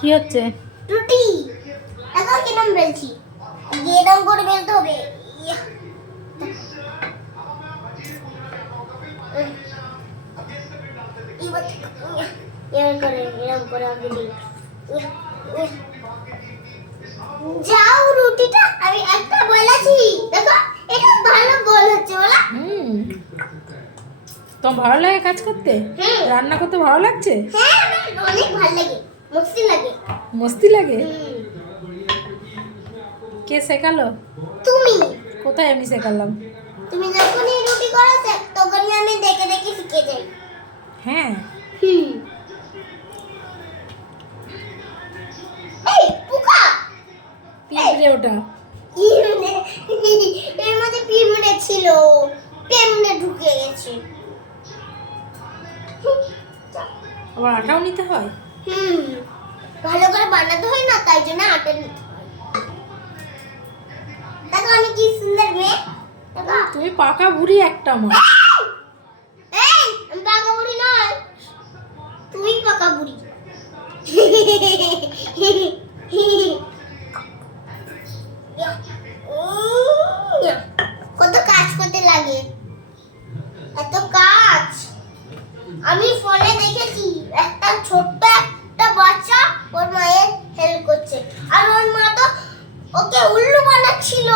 কি হচ্ছে? রুটি। এখন কিরম বেলছি, এরকম করে বেলতে হবে। এরকম করে আমি দিই। যাও, রুটিটা আমি একটা বলেছি, দেখো এটা ভালো গোল হচ্ছে বলা। তো ভালো লাগে কাজ করতে? রান্না করতে ভালো লাগছে? হ্যাঁ, আমার অনেক ভালো লাগে, মস্তি লাগে। মস্তি লাগে? কে শেখালো? তুমি। কোথায় আমি শেখালাম? তুমি যখনই রুটি করো তখনই আমি দেখে দেখে শিখে যাই। হ্যাঁ। এই পোকা, পিঁপড়ে ওটা। এর মধ্যে পিঁপড়ে ছিল, পিঁপড়ে ঢুকে গেছে। আবার আটাও নিতে হয়? ভালো করে বানাতে হয় না, তাই জন্য আটা নিতে হয়। দেখো আমি কি সুন্দর মেয়ে। তুমি পাকা বুড়ি একটা আমার। এই, আমি পাকা বুড়ি নয়, তুই পাকা বুড়ি। কত কাজ করতে লাগে, এত কাজ। আমি ফোনে দেখেছি একটা ছোট্ট একটা বাচ্চা ওর মায়ের হেল্প করছে, আর ওর মা তো ওকে উল্লু বানাচ্ছিল।